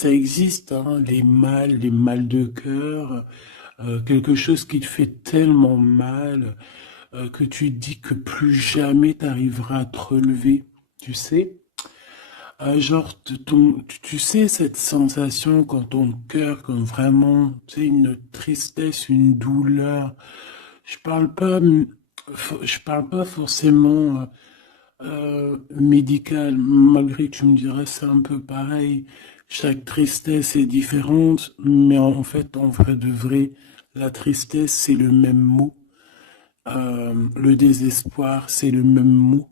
Ça existe, hein, les mal de cœur, quelque chose qui te fait tellement mal que tu te dis que plus jamais tu arriveras à te relever, tu sais? Genre, tu sais, cette sensation quand ton cœur, comme vraiment, tu sais, une tristesse, une douleur. Je parle pas, je parle pas forcément médical, malgré que tu me dirais c'est un peu pareil. Chaque tristesse est différente, mais en fait, en vrai de vrai, la tristesse, c'est le même mot. Le désespoir, c'est le même mot.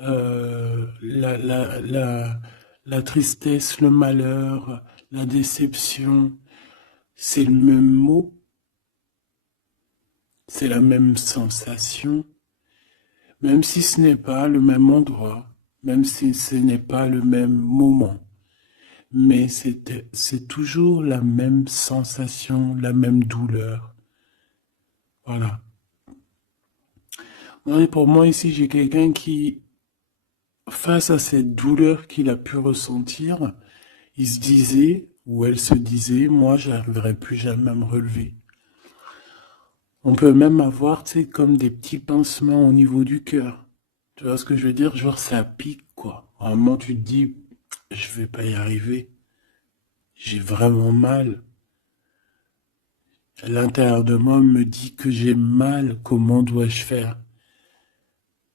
Euh, la, la, la, la tristesse, le malheur, la déception, c'est le même mot, c'est la même sensation, même si ce n'est pas le même endroit, même si ce n'est pas le même moment. Mais c'est toujours la même sensation, la même douleur. Voilà. Ouais, pour moi, ici, j'ai quelqu'un qui, face à cette douleur qu'il a pu ressentir, il se disait, ou elle se disait, moi, j'arriverai plus jamais à me relever. On peut même avoir, tu sais, comme des petits pincements au niveau du cœur. Tu vois ce que je veux dire? Genre, ça pique, quoi. À un moment, tu te dis, je vais pas y arriver. J'ai vraiment mal. L'intérieur de moi me dit que j'ai mal. Comment dois-je faire?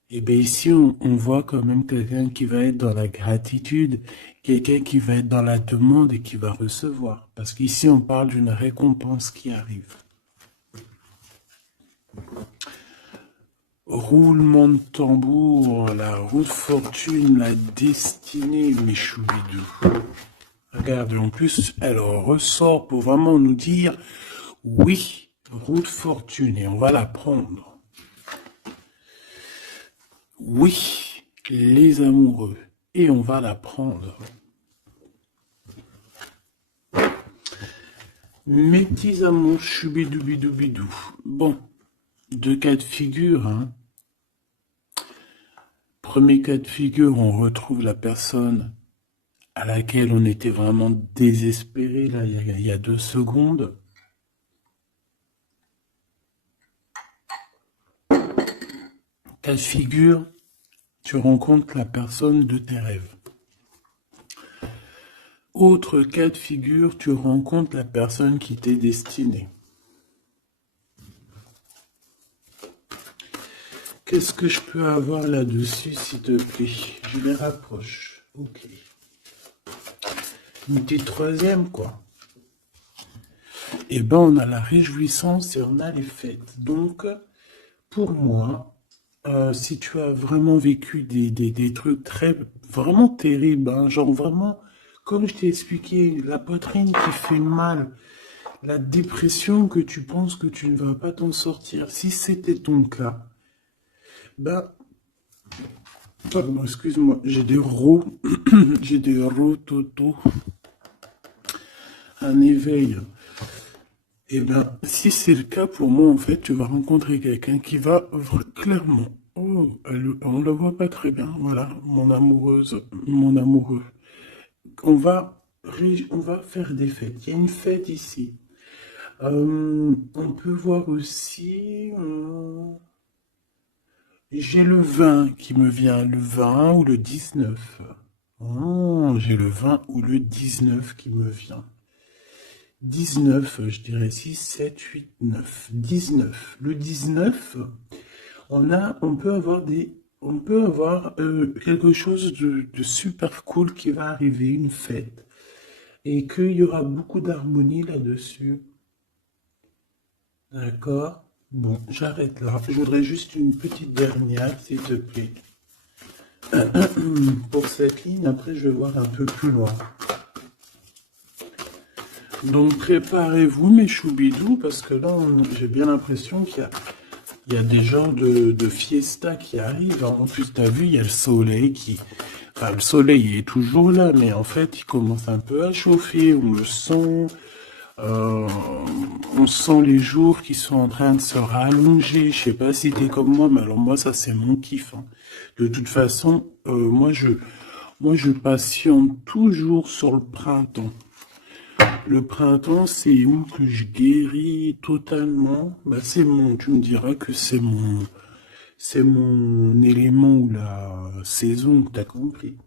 Et bien ici, on voit quand même quelqu'un qui va être dans la gratitude, quelqu'un qui va être dans la demande et qui va recevoir. Parce qu'ici, on parle d'une récompense qui arrive. Roulement de tambour, la roue de fortune, la destinée, mes choubidous. Regarde, en plus, elle ressort pour vraiment nous dire, oui, roue de fortune, et on va la prendre. Oui, les amoureux, et on va la prendre. Mes petits amours, choubidoubidou. Bon, deux cas de figure, hein. Premier cas de figure, on retrouve la personne à laquelle on était vraiment désespéré, là, il y a 2 secondes. Cas de figure, tu rencontres la personne de tes rêves. Autre cas de figure, tu rencontres la personne qui t'est destinée. Qu'est-ce que je peux avoir là-dessus, s'il te plaît? Je les rapproche. Ok. Une petite troisième, quoi. Eh ben, on a la réjouissance et on a les fêtes. Donc, pour moi, si tu as vraiment vécu des trucs vraiment terribles, hein, genre vraiment, comme je t'ai expliqué, la poitrine qui fait mal, la dépression que tu penses que tu ne vas pas t'en sortir, si c'était ton cas, ben, pardon, excuse-moi, j'ai des j'ai des rototos, un éveil. Eh bien, si c'est le cas pour moi, en fait, tu vas rencontrer quelqu'un qui va clairement. Oh, on ne la voit pas très bien. Voilà, mon amoureuse, mon amoureux. On va faire des fêtes. Il y a une fête ici. On peut voir aussi. J'ai le 20 qui me vient, le 20 ou le 19. Oh, j'ai le 20 ou le 19 qui me vient. 19, je dirais 6, 7, 8, 9. 19. Le 19, on peut avoir quelque chose de super cool qui va arriver, une fête. Et qu'il y aura beaucoup d'harmonie là-dessus. D'accord? Bon, j'arrête là. Je voudrais juste une petite dernière, s'il te plaît. Pour cette ligne, après, je vais voir un peu plus loin. Donc préparez-vous mes choubidous parce que là j'ai bien l'impression il y a des genres de fiesta qui arrivent. En plus t'as vu il y a le soleil qui... Enfin le soleil est toujours là mais en fait il commence un peu à chauffer, on le sent. Euh, on sent les jours qui sont en train de se rallonger. Je sais pas si t'es comme moi mais alors moi ça c'est mon kiff, hein. De toute façon moi Moi, je patiente toujours sur le printemps. Le printemps, c'est où que je guéris totalement. Bah, tu me diras que c'est mon élément ou la saison, t'as compris.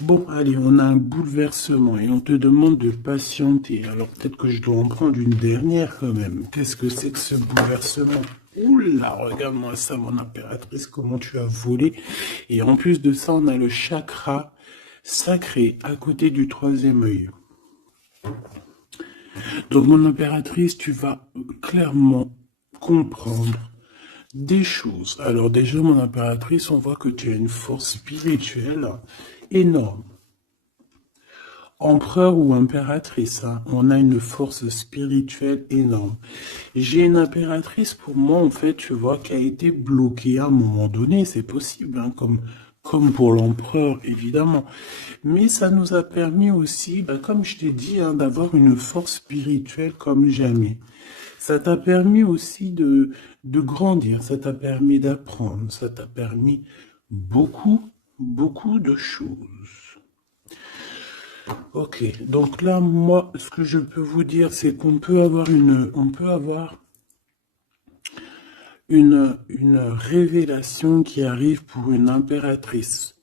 Bon, allez, on a un bouleversement et on te demande de patienter. Alors peut-être que je dois en prendre une dernière quand même. Qu'est-ce que c'est que ce bouleversement? Oula, regarde-moi ça, mon impératrice, comment tu as volé. Et en plus de ça, on a le chakra sacré à côté du troisième œil. Donc, mon impératrice, tu vas clairement comprendre des choses. Alors déjà, mon impératrice, on voit que tu as une force spirituelle énorme. Empereur ou impératrice, hein, on a une force spirituelle énorme. J'ai une impératrice, pour moi, en fait, tu vois, qui a été bloquée à un moment donné, c'est possible, hein, comme pour l'empereur, évidemment. Mais ça nous a permis aussi, bah, comme je t'ai dit, hein, d'avoir une force spirituelle comme jamais. Ça t'a permis aussi de grandir, ça t'a permis d'apprendre, ça t'a permis beaucoup, beaucoup de choses. Ok, donc là, moi, ce que je peux vous dire, c'est qu'on peut avoir une révélation qui arrive pour une impératrice.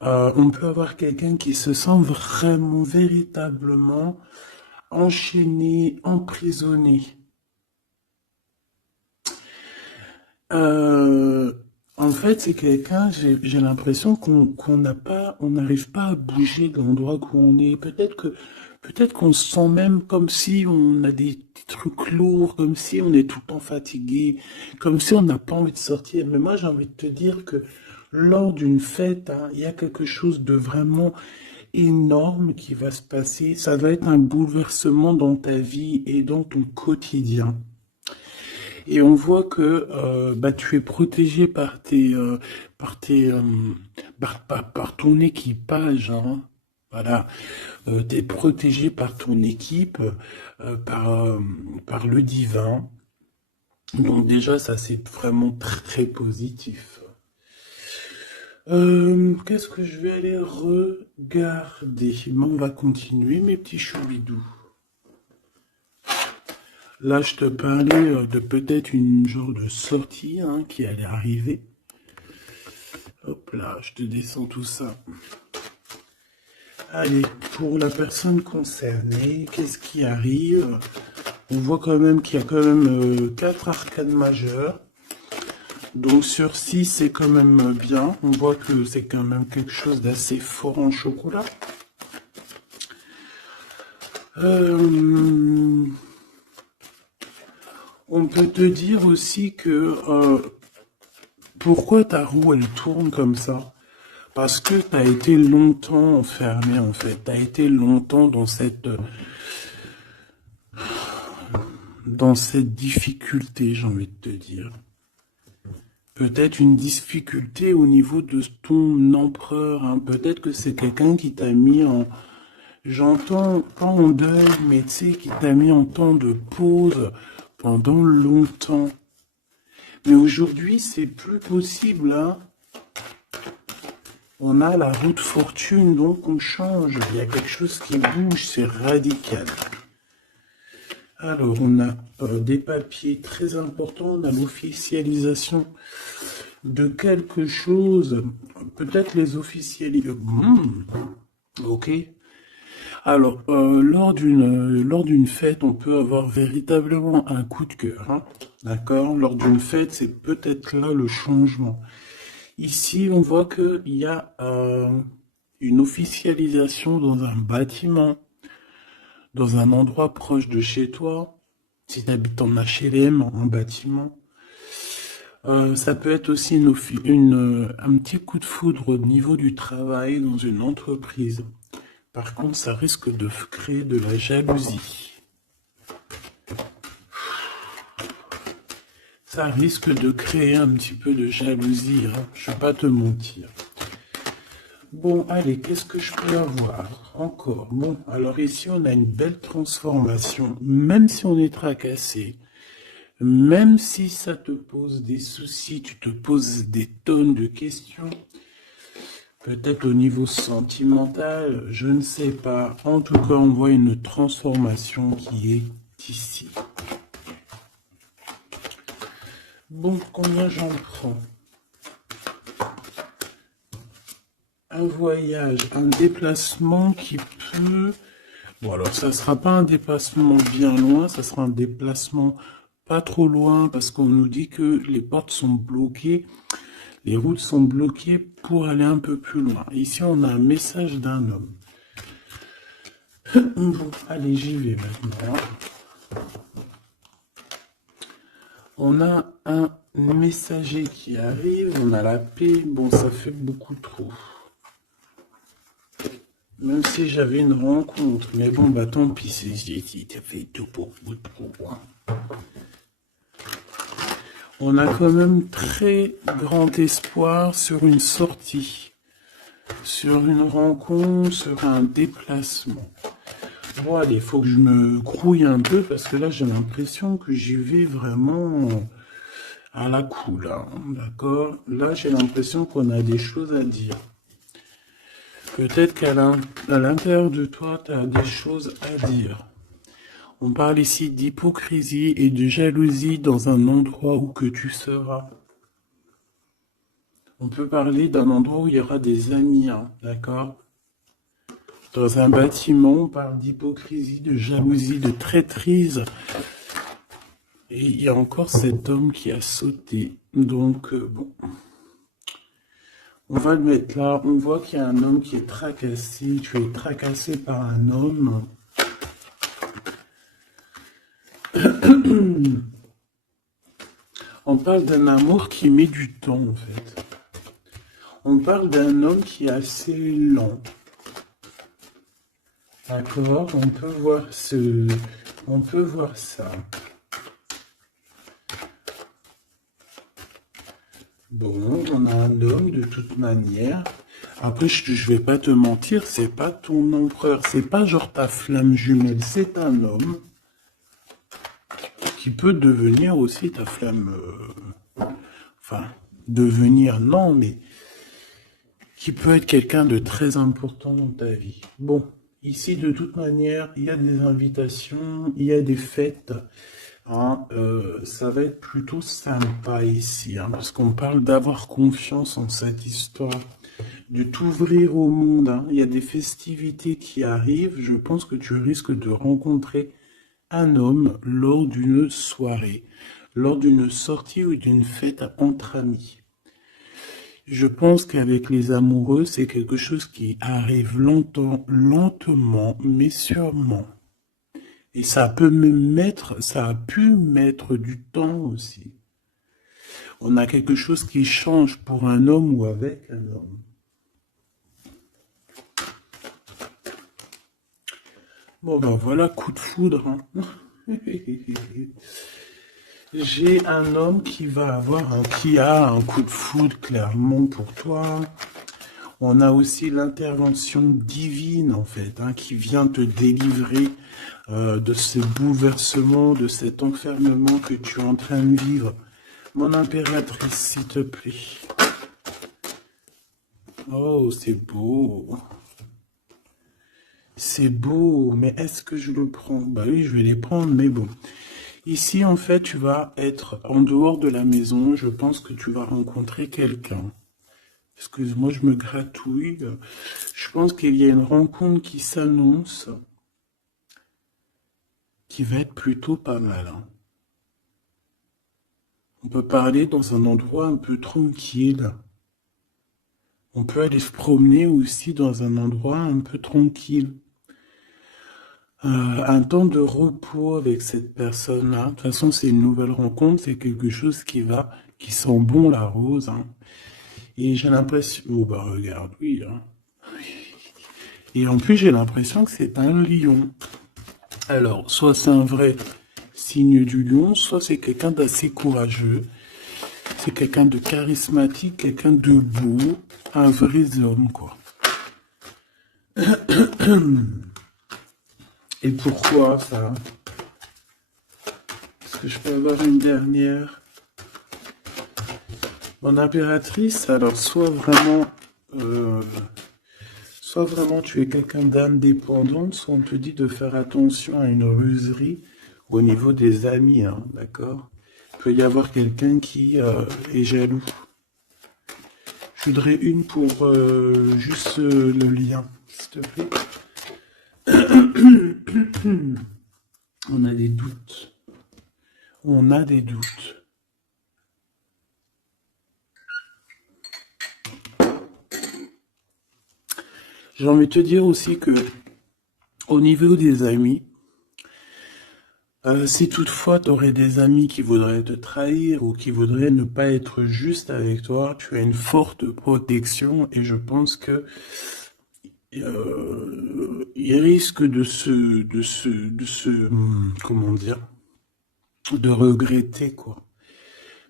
On peut avoir quelqu'un qui se sent vraiment, véritablement enchaîné, emprisonné. Euh, En fait, c'est quelqu'un, j'ai l'impression on n'arrive pas à bouger de l'endroit où on est. Peut-être qu'on se sent même comme si on a des petits trucs lourds, comme si on est tout le temps fatigué, comme si on n'a pas envie de sortir. Mais moi, j'ai envie de te dire que lors d'une fête, hein, il y a quelque chose de vraiment énorme qui va se passer. Ça va être un bouleversement dans ta vie et dans ton quotidien. Et on voit que bah, tu es protégé par par ton équipage, hein. Voilà, tu es protégé par ton équipe, par le divin. Donc déjà, ça c'est vraiment très positif. Qu'est-ce que je vais aller regarder? Bon, on va continuer, mes petits choubidous. Là, je te parlais de peut-être une genre de sortie hein, qui allait arriver. Hop là, je te descends tout ça. Allez, pour la personne concernée, qu'est-ce qui arrive? On voit quand même qu'il y a quand même 4 arcanes majeures. Donc sur 6, c'est quand même bien. On voit que c'est quand même quelque chose d'assez fort en chocolat. On peut te dire aussi que pourquoi ta roue elle tourne comme ça? Parce que tu as été longtemps enfermé en fait. Tu as été longtemps dans cette difficulté, j'ai envie de te dire. Peut-être une difficulté au niveau de ton empereur. Hein. Peut-être que c'est quelqu'un qui t'a mis en... J'entends pas en deuil, mais tu sais, qui t'a mis en temps de pause pendant longtemps. Mais aujourd'hui, c'est plus possible, hein. On a la roue de fortune, donc on change. Il y a quelque chose qui bouge, c'est radical. Alors, on a des papiers très importants. On a l'officialisation de quelque chose. Peut-être les officialiser. Ok. Alors, lors d'une fête, on peut avoir véritablement un coup de cœur. Hein. D'accord? Lors d'une fête, c'est peut-être là le changement. Ici, on voit qu'il y a une officialisation dans un bâtiment, dans un endroit proche de chez toi. Si tu habites en HLM, en bâtiment. Ça peut être aussi un petit coup de foudre au niveau du travail dans une entreprise. Par contre, ça risque de créer de la jalousie. Ça risque de créer un petit peu de jalousie, hein. Je ne vais pas te mentir. Bon, allez, qu'est-ce que je peux avoir encore? Bon, alors ici, on a une belle transformation. Même si on est tracassé, même si ça te pose des soucis, tu te poses des tonnes de questions, Peut-être au niveau sentimental, je ne sais pas. En tout cas, on voit une transformation qui est ici. Bon, combien j'en prends? Un voyage, un déplacement qui peut... Bon, alors ça sera pas un déplacement bien loin, ça sera un déplacement pas trop loin parce qu'on nous dit que les portes sont bloquées, les routes sont bloquées pour aller un peu plus loin. Ici, on a un message d'un homme. Bon, allez, j'y vais maintenant. On a un messager qui arrive, on a la paix. Bon, ça fait beaucoup trop. Même si j'avais une rencontre, mais bon, bah tant pis, ça fait tout pour vous trop. On a quand même très grand espoir sur une sortie, sur une rencontre, sur un déplacement. Bon, allez, il faut que je me grouille un peu parce que là, j'ai l'impression que j'y vais vraiment à la cool, hein, d'accord? Là, j'ai l'impression qu'on a des choses à dire. Peut-être qu'à l'intérieur de toi, tu as des choses à dire. On parle ici d'hypocrisie et de jalousie dans un endroit où que tu seras. On peut parler d'un endroit où il y aura des amis, hein, d'accord? Dans un bâtiment, on parle d'hypocrisie, de jalousie, de traîtrise. Et il y a encore cet homme qui a sauté. Donc, bon. On va le mettre là. On voit qu'il y a un homme qui est tracassé. Tu es tracassé par un homme. On parle d'un amour qui met du temps, en fait. On parle d'un homme qui est assez lent. D'accord? On peut voir ça. Bon, on a un homme de toute manière. Après, je vais pas te mentir, c'est pas ton empereur, c'est pas genre ta flamme jumelle, c'est un homme qui peut devenir aussi ta flamme. Enfin, devenir, non, mais qui peut être quelqu'un de très important dans ta vie. Bon, ici, de toute manière, il y a des invitations, il y a des fêtes. Hein, ça va être plutôt sympa ici, hein, parce qu'on parle d'avoir confiance en cette histoire, de t'ouvrir au monde. Hein. Il y a des festivités qui arrivent. Je pense que tu risques de rencontrer un homme lors d'une soirée, lors d'une sortie ou d'une fête entre amis. Je pense qu'avec les amoureux, c'est quelque chose qui arrive lentement, mais sûrement. Et ça a pu mettre du temps aussi. On a quelque chose qui change pour un homme ou avec un homme. Bon ben voilà, coup de foudre. Hein. J'ai un homme qui a un coup de foudre clairement pour toi. On a aussi l'intervention divine, en fait, hein, qui vient te délivrer de ce bouleversement, de cet enfermement que tu es en train de vivre. Mon impératrice, s'il te plaît. Oh, c'est beau. C'est beau, mais est-ce que je le prends? Bah oui, je vais les prendre, mais bon. Ici, en fait, tu vas être en dehors de la maison. Je pense que tu vas rencontrer quelqu'un. Excuse-moi, je me gratouille. Je pense qu'il y a une rencontre qui s'annonce, qui va être plutôt pas mal. Hein. On peut parler dans un endroit un peu tranquille. On peut aller se promener aussi dans un endroit un peu tranquille. Un temps de repos avec cette personne-là. De toute façon, c'est une nouvelle rencontre, c'est quelque chose qui sent bon la rose. Hein. Et j'ai l'impression... Oh bah regarde, oui. Hein. Et en plus, j'ai l'impression que c'est un lion. Alors, soit c'est un vrai signe du lion, soit c'est quelqu'un d'assez courageux. C'est quelqu'un de charismatique, quelqu'un de beau, un vrai homme, quoi. Et pourquoi ça? Est-ce que je peux avoir une dernière? Mon impératrice, alors soit vraiment soit vraiment tu es quelqu'un d'indépendant, soit on te dit de faire attention à une ruserie au niveau des amis, hein, d'accord? Il peut y avoir quelqu'un qui est jaloux. Je voudrais une pour juste le lien, s'il te plaît. On a des doutes. On a des doutes. J'ai envie de te dire aussi que au niveau des amis, si toutefois tu aurais des amis qui voudraient te trahir ou qui voudraient ne pas être juste avec toi, tu as une forte protection et je pense que ils risquent comment dire, de regretter quoi.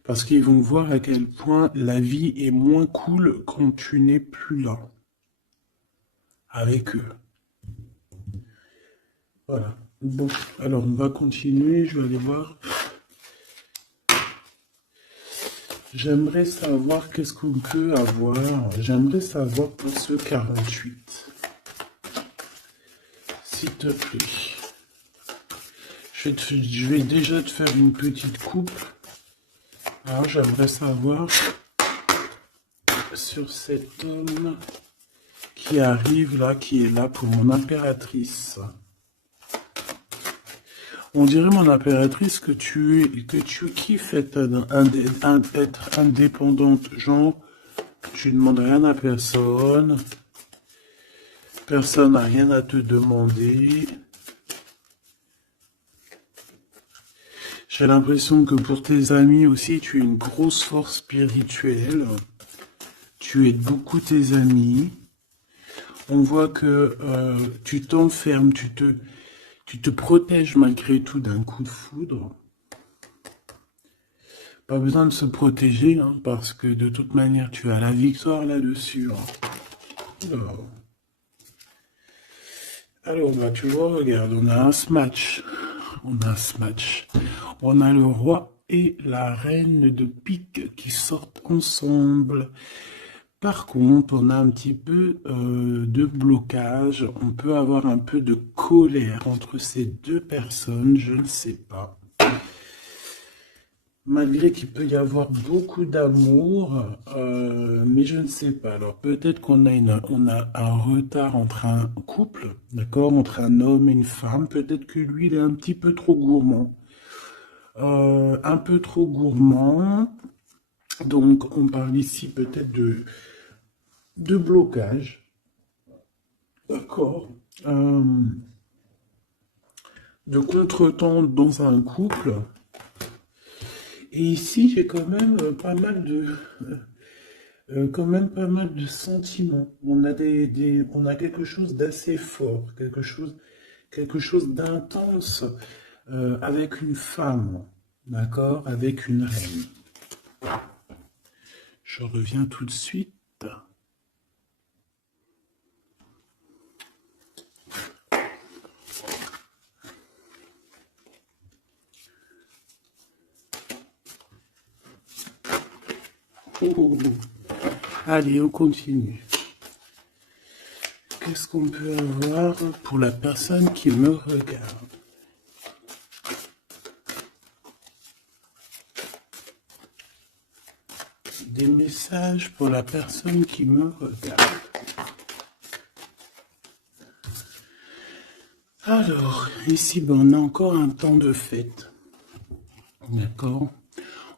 Parce qu'ils vont voir à quel point la vie est moins cool quand tu n'es plus là avec eux. Voilà. Bon, alors on va continuer, je vais aller voir. J'aimerais savoir qu'est-ce qu'on peut avoir. J'aimerais savoir pour ce 48. S'il te plaît. Je vais déjà te faire une petite coupe. Alors j'aimerais savoir sur cet homme qui arrive là, qui est là pour mon impératrice. On dirait, mon impératrice, que tu kiffes être indépendante. Genre, tu ne demandes rien à personne. Personne n'a rien à te demander. J'ai l'impression que pour tes amis aussi, tu es une grosse force spirituelle. Tu aides beaucoup tes amis. On voit que tu t'enfermes, tu te protèges malgré tout d'un coup de foudre. Pas besoin de se protéger, hein, parce que de toute manière, tu as la victoire là-dessus. Hein. Alors, bah, tu vois, regarde, on a un smash. On a un smash. On a le roi et la reine de pique qui sortent ensemble. Par contre, on a un petit peu de blocage. On peut avoir un peu de colère entre ces deux personnes, je ne sais pas. Malgré qu'il peut y avoir beaucoup d'amour, mais je ne sais pas. Alors peut-être qu'on a un retard entre un couple, d'accord, entre un homme et une femme. Peut-être que lui, il est un petit peu trop gourmand. Un peu trop gourmand. Donc on parle ici peut-être de blocage. D'accord. De contretemps dans un couple. Et ici, j'ai quand même pas mal de sentiments. On a on a quelque chose d'assez fort, quelque chose d'intense avec une femme, d'accord, avec une reine. Je reviens tout de suite. Oh. Allez, on continue. Qu'est-ce qu'on peut avoir pour la personne qui me regarde? Des messages pour la personne qui me regarde. Alors, ici, ben, on a encore un temps de fête. D'accord?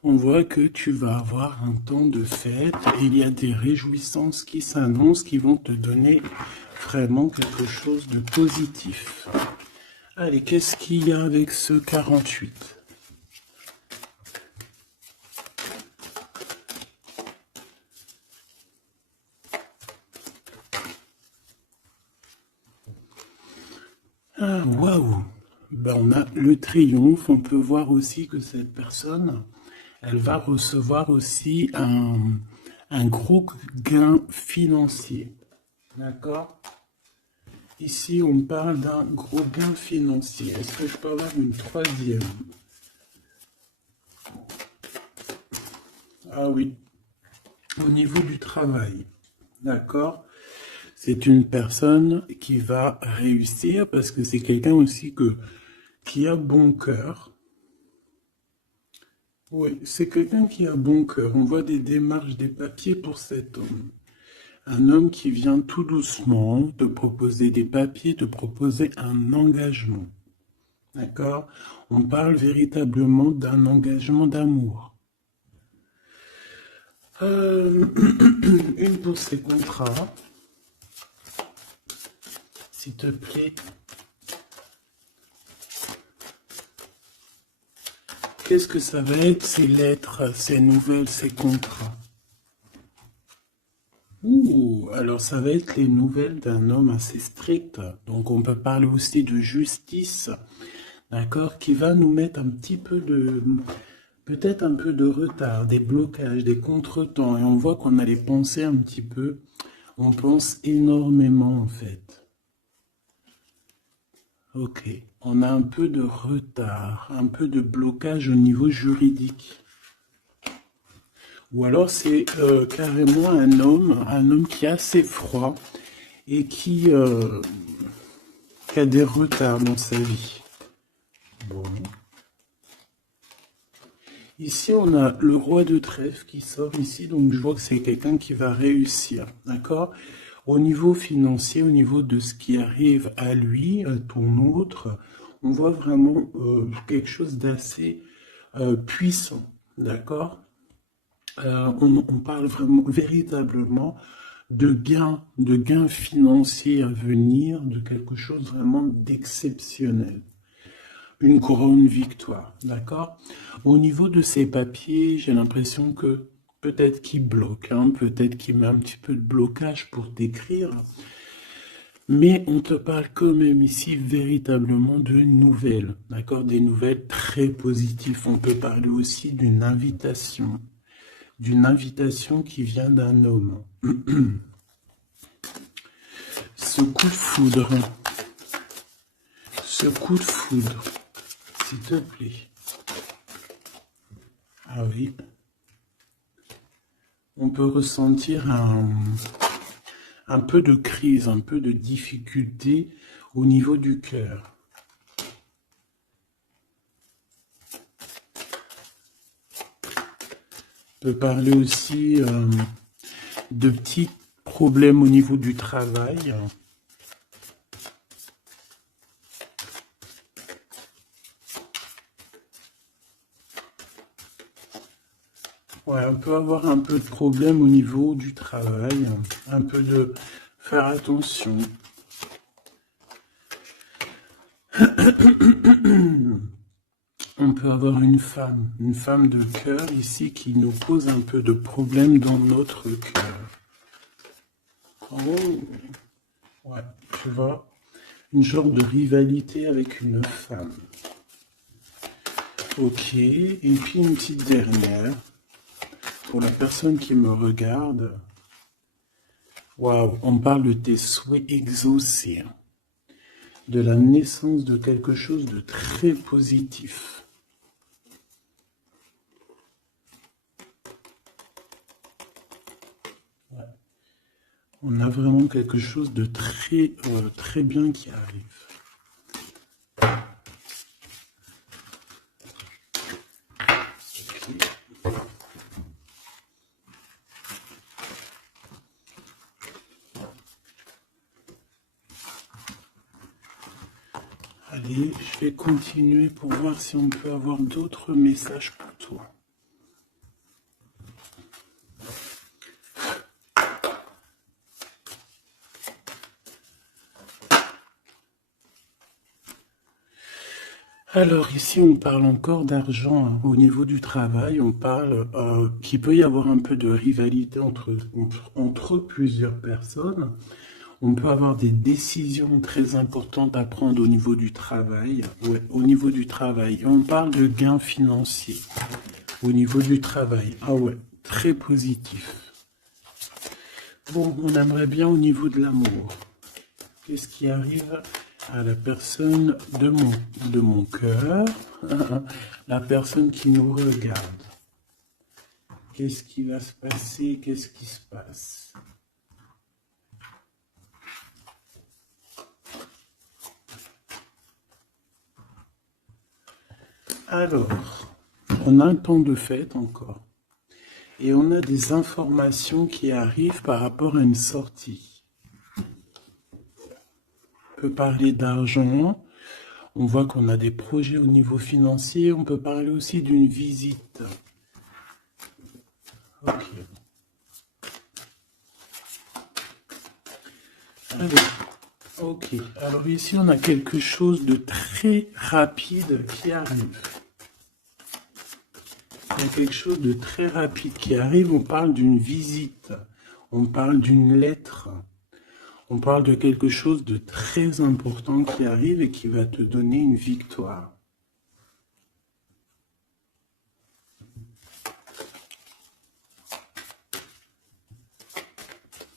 On voit que tu vas avoir un temps de fête et il y a des réjouissances qui s'annoncent, qui vont te donner vraiment quelque chose de positif. Allez, qu'est-ce qu'il y a avec ce 48? Ah, waouh! Ben, on a le triomphe. On peut voir aussi que cette personne, elle va recevoir aussi un gros gain financier. D'accord? Ici, on parle d'un gros gain financier. Est-ce que je peux avoir une troisième? Ah oui. Au niveau du travail. D'accord? C'est une personne qui va réussir parce que c'est quelqu'un aussi qui a bon cœur. Oui, c'est quelqu'un qui a bon cœur. On voit des démarches, des papiers pour cet homme. Un homme qui vient tout doucement te proposer des papiers, te proposer un engagement. D'accord? On parle véritablement d'un engagement d'amour. Une pour ces contrats, s'il te plaît. Qu'est-ce que ça va être, ces lettres, ces nouvelles, ces contrats? Ouh, alors ça va être les nouvelles d'un homme assez strict. Donc on peut parler aussi de justice, d'accord, qui va nous mettre un petit peu de, peut-être un peu de retard, des blocages, des contretemps. Et on voit qu'on a les pensées un petit peu. On pense énormément en fait. Ok, on a un peu de retard, un peu de blocage au niveau juridique. Ou alors c'est carrément un homme qui est assez froid et qui a des retards dans sa vie. Bon. Ici, on a le roi de trèfle qui sort ici, donc je vois que c'est quelqu'un qui va réussir, d'accord? Au niveau financier, au niveau de ce qui arrive à lui, à ton autre, on voit vraiment quelque chose d'assez puissant, d'accord? On parle vraiment, véritablement de gains financiers à venir, de quelque chose vraiment d'exceptionnel. Une grande victoire, d'accord? Au niveau de ces papiers, j'ai l'impression que peut-être qu'il bloque, hein, peut-être qu'il met un petit peu de blocage pour t'écrire, mais on te parle quand même ici véritablement de nouvelles, d'accord? Des nouvelles très positives. On peut parler aussi d'une invitation qui vient d'un homme. Ce coup de foudre, ce coup de foudre, s'il te plaît. Ah oui. On peut ressentir un peu de crise, un peu de difficulté au niveau du cœur. On peut parler aussi de petits problèmes au niveau du travail. Ouais, on peut avoir un peu de problème au niveau du travail, un peu de faire attention. On peut avoir une femme de cœur ici qui nous pose un peu de problème dans notre cœur. Oh, ouais, tu vois, une genre de rivalité avec une femme. Ok, et puis une petite dernière. Pour la personne qui me regarde, waouh, on parle de tes souhaits exaucés, de la naissance de quelque chose de très positif. Ouais. On a vraiment quelque chose de très bien qui arrive. Allez, je vais continuer pour voir si on peut avoir d'autres messages pour toi. Alors ici, on parle encore d'argent, hein. Au niveau du travail, on parle qu'il peut y avoir un peu de rivalité entre plusieurs personnes. On peut avoir des décisions très importantes à prendre au niveau du travail. Ouais, au niveau du travail. Et on parle de gains financiers au niveau du travail. Ah ouais, très positif. Bon, on aimerait bien au niveau de l'amour. Qu'est-ce qui arrive à la personne de mon cœur, la personne qui nous regarde? Qu'est-ce qui va se passer? Qu'est-ce qui se passe? Alors, on a un temps de fête encore. Et on a des informations qui arrivent par rapport à une sortie. On peut parler d'argent. On voit qu'on a des projets au niveau financier. On peut parler aussi d'une visite. Ok. Allez. Ok. Alors ici, on a quelque chose de très rapide qui arrive. Il y a quelque chose de très rapide qui arrive. On parle d'une visite. On parle d'une lettre. On parle de quelque chose de très important qui arrive et qui va te donner une victoire.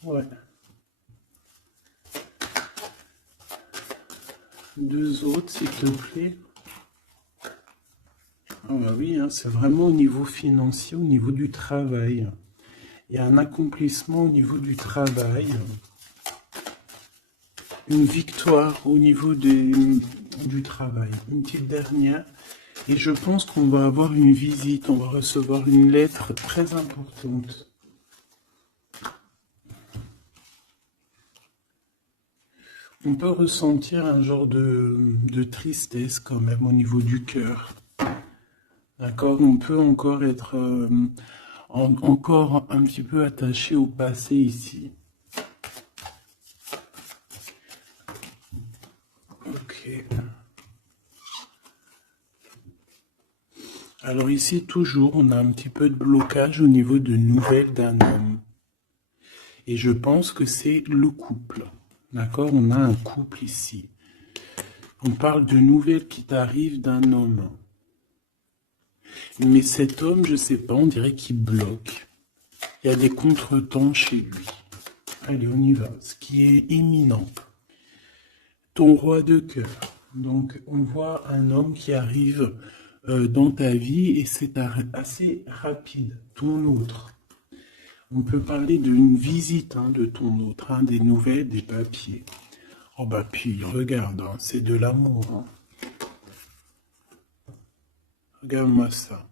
Ouais. Deux autres, s'il te plaît. Ah bah oui, hein, c'est vraiment au niveau financier, au niveau du travail. Il y a un accomplissement au niveau du travail. Une victoire au niveau du travail. Une petite dernière. Et je pense qu'on va avoir une visite, on va recevoir une lettre très importante. On peut ressentir un genre de tristesse quand même au niveau du cœur. D'accord? On peut encore être encore un petit peu attaché au passé ici. Ok. Alors ici, toujours, on a un petit peu de blocage au niveau de nouvelles d'un homme. Et je pense que c'est le couple. D'accord? On a un couple ici. On parle de nouvelles qui t'arrivent d'un homme. Mais cet homme, je sais pas, on dirait qu'il bloque. Il y a des contretemps chez lui. Allez, on y va. Ce qui est imminent. Ton roi de cœur. Donc, on voit un homme qui arrive dans ta vie et c'est assez rapide. Ton autre. On peut parler d'une visite de ton autre, des nouvelles, des papiers. Oh bah puis, regarde, c'est de l'amour. Regarde-moi ça.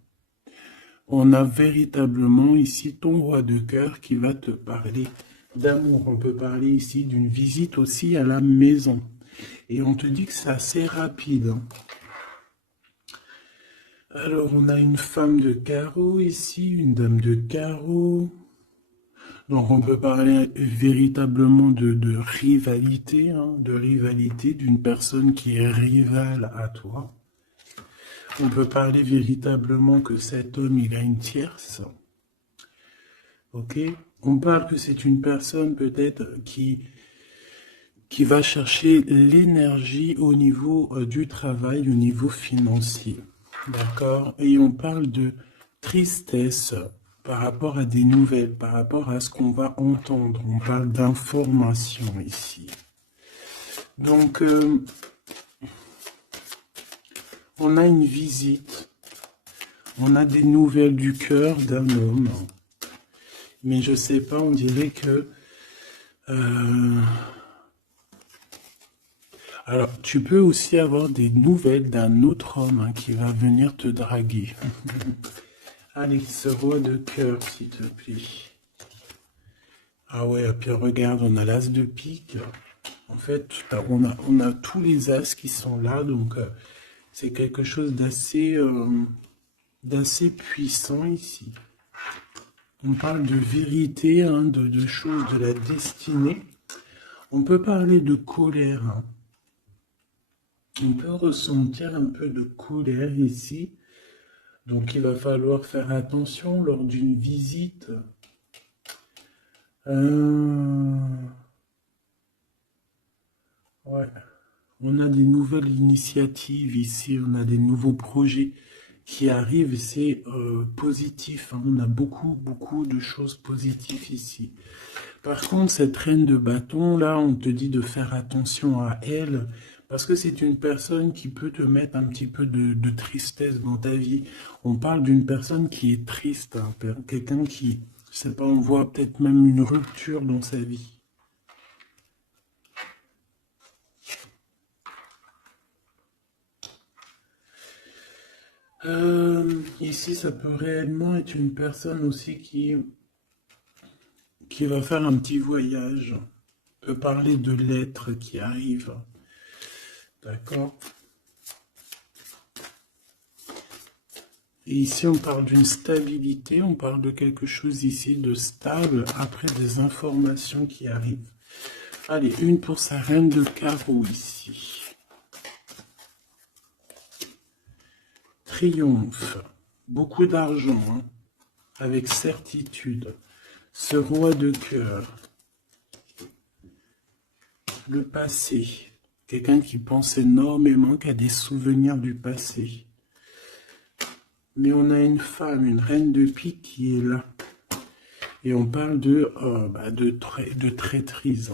On a véritablement ici ton roi de cœur qui va te parler d'amour. On peut parler ici d'une visite aussi à la maison. Et on te dit que c'est assez rapide. Alors, on a une femme de carreau ici, une dame de carreau. Donc, on peut parler véritablement de rivalité, de rivalité d'une personne qui est rivale à toi. On peut parler véritablement que cet homme, il a une tierce. Ok? On parle que c'est une personne peut-être qui va chercher l'énergie au niveau du travail, au niveau financier. D'accord? Et on parle de tristesse par rapport à des nouvelles, par rapport à ce qu'on va entendre. On parle d'information ici. Donc, on a une visite. On a des nouvelles du cœur d'un homme. Mais je sais pas, on dirait que... Alors, tu peux aussi avoir des nouvelles d'un autre homme qui va venir te draguer. Allez, ce roi de cœur, s'il te plaît. Ah ouais, puis regarde, on a l'as de pique. En fait, on a tous les as qui sont là, donc c'est quelque chose d'assez puissant ici. On parle de vérité, de choses de la destinée. On peut parler de colère. On peut ressentir un peu de colère ici. Donc il va falloir faire attention lors d'une visite. Ouais. On a des nouvelles initiatives ici, on a des nouveaux projets qui arrivent et c'est positif. On a beaucoup de choses positives ici. Par contre, cette reine de bâton, là, on te dit de faire attention à elle, parce que c'est une personne qui peut te mettre un petit peu de tristesse dans ta vie. On parle d'une personne qui est triste, quelqu'un qui, je sais pas, on voit peut-être même une rupture dans sa vie. Ici, ça peut réellement être une personne aussi qui va faire un petit voyage. On peut parler de lettres qui arrivent. D'accord? Et ici, on parle d'une stabilité, on parle de quelque chose ici de stable après des informations qui arrivent. Allez, une pour sa reine de carreau ici. Triomphe, beaucoup d'argent, hein, avec certitude. Ce roi de cœur, le passé, quelqu'un qui pense énormément, qui a des souvenirs du passé. Mais on a une femme, une reine de pique qui est là. Et on parle de traîtrise.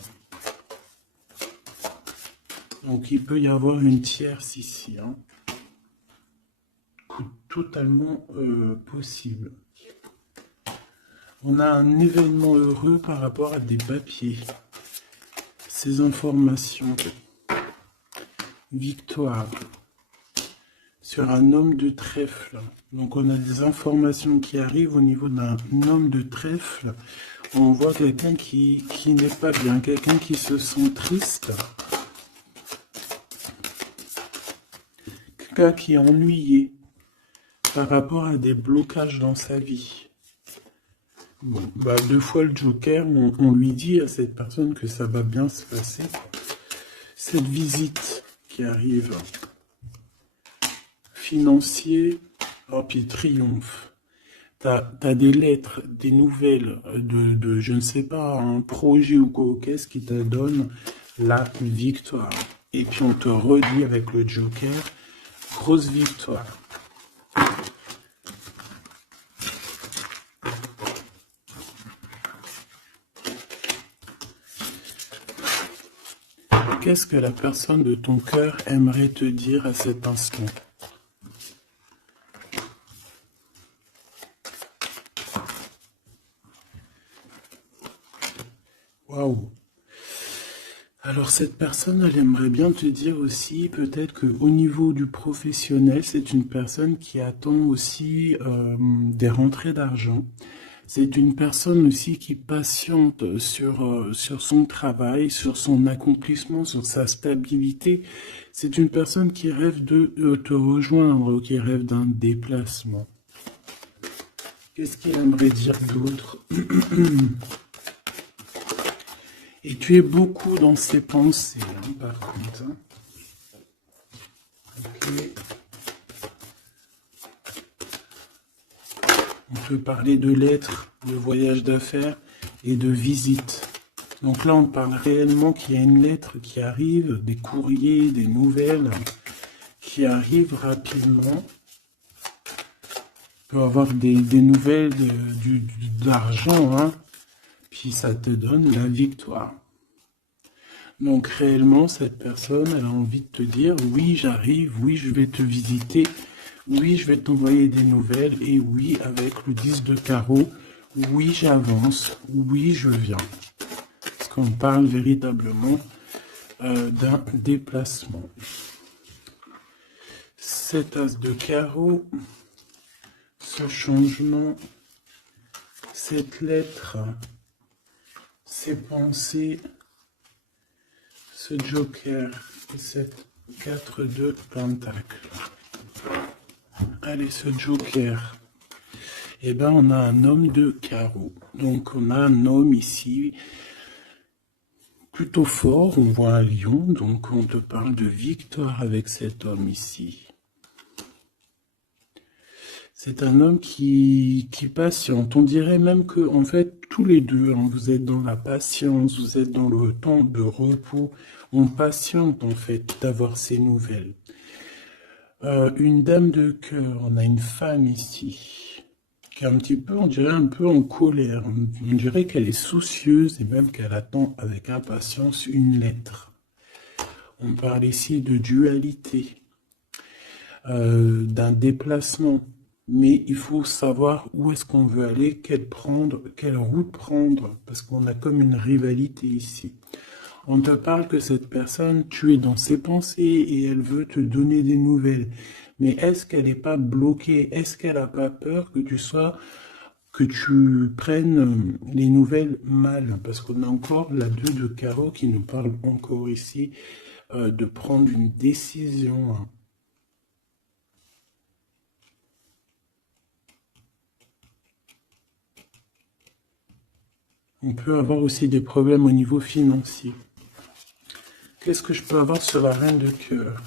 Donc il peut y avoir une tierce ici. Hein. Totalement possible. On a un événement heureux par rapport à des papiers. Ces informations. Victoire. Sur un homme de trèfle. Donc on a des informations qui arrivent au niveau d'un homme de trèfle. On voit quelqu'un qui n'est pas bien, quelqu'un qui se sent triste. Quelqu'un qui est ennuyé par rapport à des blocages dans sa vie. Bon, bah, deux fois le Joker, on lui dit à cette personne que ça va bien se passer. Cette visite qui arrive, financier, oh, puis triomphe. T'as des lettres, des nouvelles de je ne sais pas, un projet ou quoi, qu'est-ce qui te donne la victoire. Et puis on te redit avec le Joker, grosse victoire. Qu'est-ce que la personne de ton cœur aimerait te dire à cet instant? Waouh! Alors cette personne, elle aimerait bien te dire aussi, peut-être qu'au niveau du professionnel, c'est une personne qui attend aussi des rentrées d'argent. C'est une personne aussi qui patiente sur son travail, sur son accomplissement, sur sa stabilité. C'est une personne qui rêve de te rejoindre, qui rêve d'un déplacement. Qu'est-ce qu'il aimerait dire d'autre? Et tu es beaucoup dans ses pensées, hein, par contre. Hein. Okay. On peut parler de lettres, de voyage d'affaires et de visites. Donc là, on parle réellement qu'il y a une lettre qui arrive, des courriers, des nouvelles qui arrivent rapidement. Tu peux avoir des nouvelles d'argent, hein, puis ça te donne la victoire. Donc réellement, cette personne, elle a envie de te dire, oui, j'arrive, oui, je vais te visiter, oui, je vais t'envoyer des nouvelles, et oui, avec le 10 de carreau, oui, j'avance, oui, je viens. Parce qu'on parle véritablement d'un déplacement. Cet as de carreau, ce changement, cette lettre, ces pensées, ce joker, cette 4 de pentacle. Allez, ce joker. Eh ben, on a un homme de carreau. Donc, on a un homme ici plutôt fort. On voit un lion. Donc, on te parle de victoire avec cet homme ici. C'est un homme qui patiente. On dirait même que, en fait, tous les deux, hein, vous êtes dans la patience, vous êtes dans le temps de repos. On patiente, en fait, d'avoir ces nouvelles. Une dame de cœur, on a une femme ici, qui est un petit peu, on dirait un peu en colère. On dirait qu'elle est soucieuse et même qu'elle attend avec impatience une lettre. On parle ici de dualité, d'un déplacement. Mais il faut savoir où est-ce qu'on veut aller, quelle route prendre, parce qu'on a comme une rivalité ici. On te parle que cette personne, tu es dans ses pensées et elle veut te donner des nouvelles. Mais est-ce qu'elle n'est pas bloquée? Est-ce qu'elle n'a pas peur que tu prennes les nouvelles mal? Parce qu'on a encore la 2 de carreau qui nous parle encore ici de prendre une décision. On peut avoir aussi des problèmes au niveau financier. Qu'est-ce que je peux avoir sur la reine de cœur?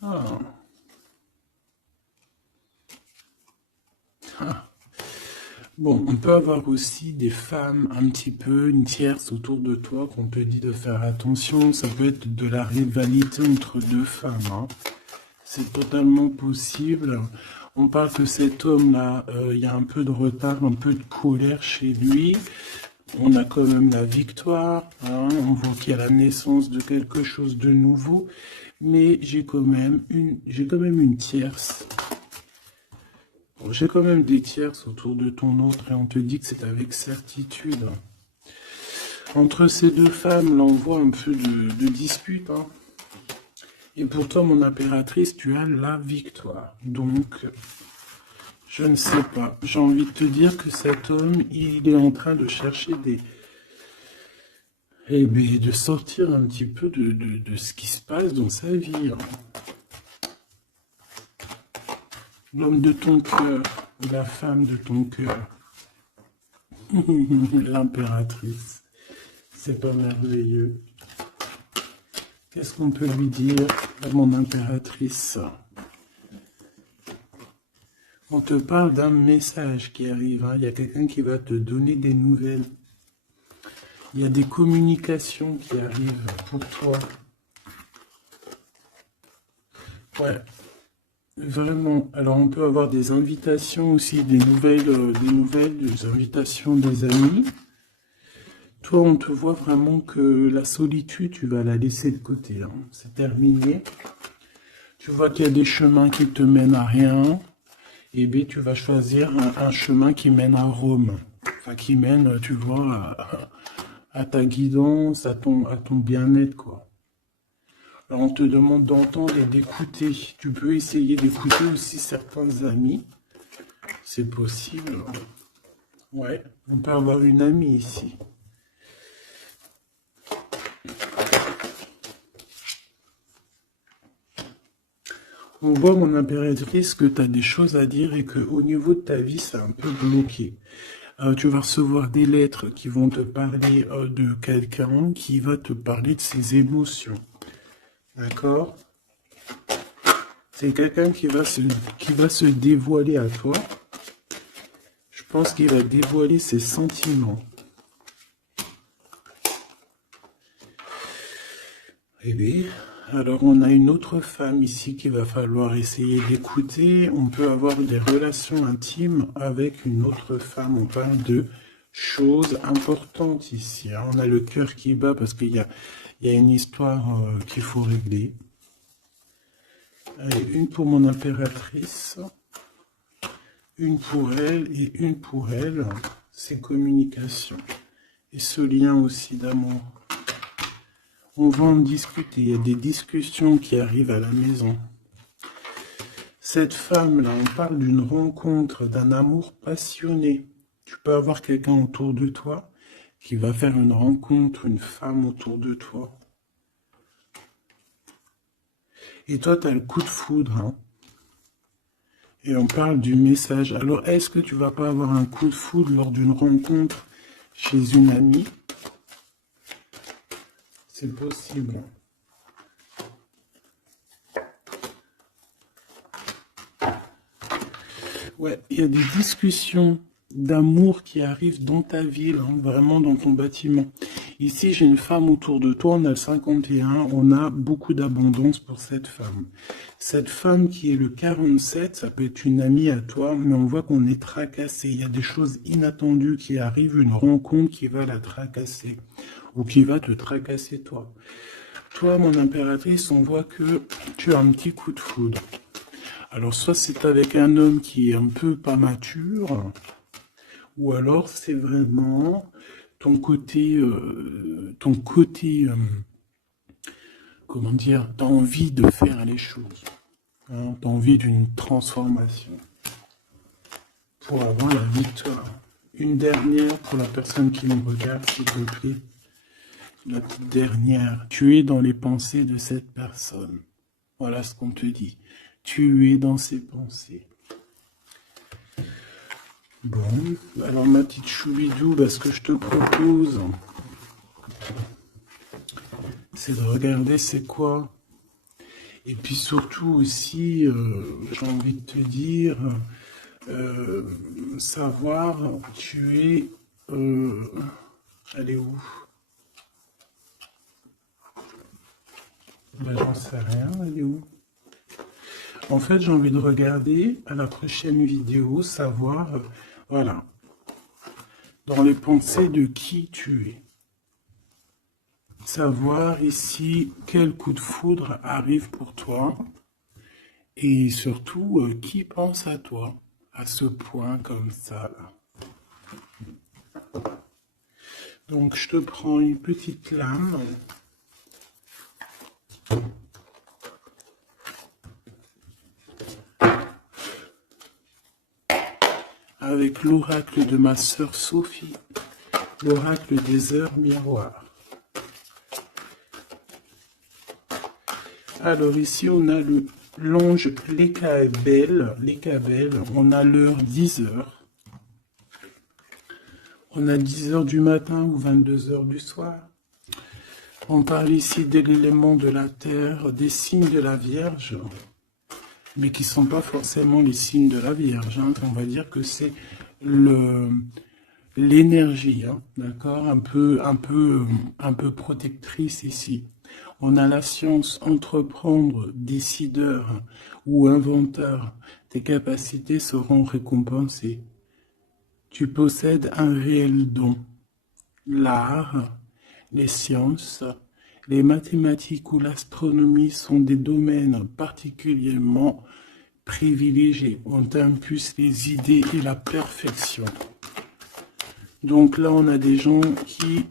Ah. Ah. Bon, on peut avoir aussi des femmes un petit peu, une tierce autour de toi qu'on te dit de faire attention. Ça peut être de la rivalité entre deux femmes, hein. C'est totalement possible. On parle que cet homme-là, il y a un peu de retard, un peu de colère chez lui. On a quand même la victoire, hein. On voit qu'il y a la naissance de quelque chose de nouveau. Mais j'ai quand même une tierce. Bon, j'ai quand même des tierces autour de ton autre et on te dit que c'est avec certitude. Entre ces deux femmes, là, on voit un peu de dispute, hein. Et pour toi, mon impératrice, tu as la victoire. Donc, je ne sais pas. J'ai envie de te dire que cet homme, il est en train de chercher de sortir un petit peu de ce qui se passe dans sa vie, hein. L'homme de ton cœur, la femme de ton cœur. L'impératrice. C'est pas merveilleux. Qu'est-ce qu'on peut lui dire à mon impératrice? On te parle d'un message qui arrive, hein. Il y a quelqu'un qui va te donner des nouvelles. Il y a des communications qui arrivent pour toi. Ouais, vraiment. Alors on peut avoir des invitations aussi, des nouvelles, des invitations des amis. Toi, on te voit vraiment que la solitude, tu vas la laisser de côté, hein. C'est terminé. Tu vois qu'il y a des chemins qui te mènent à rien. Et bien, tu vas choisir un chemin qui mène à Rome. Enfin, qui mène, tu vois, à ta guidance, à ton bien-être, quoi. Alors, on te demande d'entendre et d'écouter. Tu peux essayer d'écouter aussi certains amis. C'est possible. Ouais, on peut avoir une amie ici. On voit, mon impératrice, que tu as des choses à dire et qu'au niveau de ta vie, c'est un peu bloqué. Tu vas recevoir des lettres qui vont te parler de quelqu'un qui va te parler de ses émotions. D'accord? C'est quelqu'un qui va se dévoiler à toi. Je pense qu'il va dévoiler ses sentiments. Eh bien, alors on a une autre femme ici qu'il va falloir essayer d'écouter. On peut avoir des relations intimes avec une autre femme. On parle de choses importantes ici, hein. On a le cœur qui bat parce qu'il y a une histoire qu'il faut régler. Allez, une pour mon impératrice, une pour elle et une pour elle. C'est communication. Et ce lien aussi d'amour. On va en discuter, il y a des discussions qui arrivent à la maison. Cette femme-là, on parle d'une rencontre, d'un amour passionné. Tu peux avoir quelqu'un autour de toi qui va faire une rencontre, une femme autour de toi. Et toi, tu as le coup de foudre, hein. Et on parle du message. Alors, est-ce que tu vas pas avoir un coup de foudre lors d'une rencontre chez une amie? C'est possible. Ouais, il y a des discussions d'amour qui arrivent dans ta ville, hein, vraiment dans ton bâtiment. Ici, j'ai une femme autour de toi, on a le 51, on a beaucoup d'abondance pour cette femme. Cette femme qui est le 47, ça peut être une amie à toi, mais on voit qu'on est tracassé. Il y a des choses inattendues qui arrivent, une rencontre qui va la tracasser, ou qui va te tracasser toi. toi, mon impératrice, on voit que tu as un petit coup de foudre. Alors, soit c'est avec un homme qui est un peu pas mature, ou alors c'est vraiment ton côté, comment dire, t'as envie de faire les choses. Hein, t'as envie d'une transformation pour avoir la victoire. Une dernière pour la personne qui me regarde, s'il te plaît. La toute dernière. Tu es dans les pensées de cette personne. Voilà ce qu'on te dit. Tu es dans ses pensées. Bon, alors ma petite choubidou, ce que je te propose, c'est de regarder c'est quoi. Et puis surtout aussi, j'ai envie de te dire, savoir, tu es... elle est où? J'en sais rien, elle est où? En fait, j'ai envie de regarder à la prochaine vidéo, savoir, voilà, dans les pensées de qui tu es. Savoir ici quel coup de foudre arrive pour toi et surtout qui pense à toi à ce point comme ça là. Donc je te prends une petite lame. Avec l'oracle de ma sœur Sophie, l'oracle des heures miroirs. Alors ici on a l'ange Lécabel, on a l'heure 10h. On a 10h du matin ou 22h du soir. On parle ici de l'élément de la terre, des signes de la Vierge, mais qui ne sont pas forcément les signes de la Vierge. Hein. On va dire que c'est l'énergie, hein, d'accord, un peu protectrice ici. On a la science, entreprendre, décideur ou inventeur. Tes capacités seront récompensées. Tu possèdes un réel don. L'art, les sciences, les mathématiques ou l'astronomie sont des domaines particulièrement privilégiés. On t'impulse les idées et la perfection. Donc là, on a des gens qui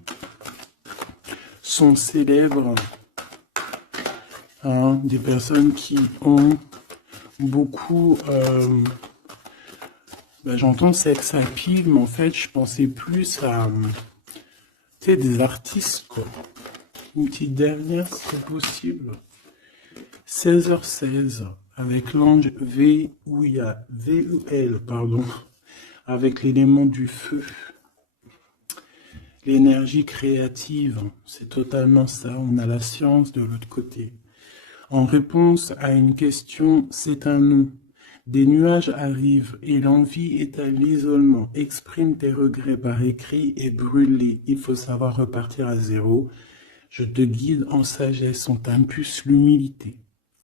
sont célèbres, hein, des personnes qui ont beaucoup... j'entends sex appeal, mais en fait, je pensais plus à... tu sais, des artistes, quoi. Une petite dernière, si c'est possible. 16h16, avec l'ange VUL, pardon, avec l'élément du feu. L'énergie créative, c'est totalement ça. On a la science de l'autre côté. En réponse à une question, c'est un non. Des nuages arrivent et l'envie est à l'isolement. Exprime tes regrets par écrit et brûle-les. Il faut savoir repartir à zéro. Je te guide en sagesse, on t'impulse l'humilité.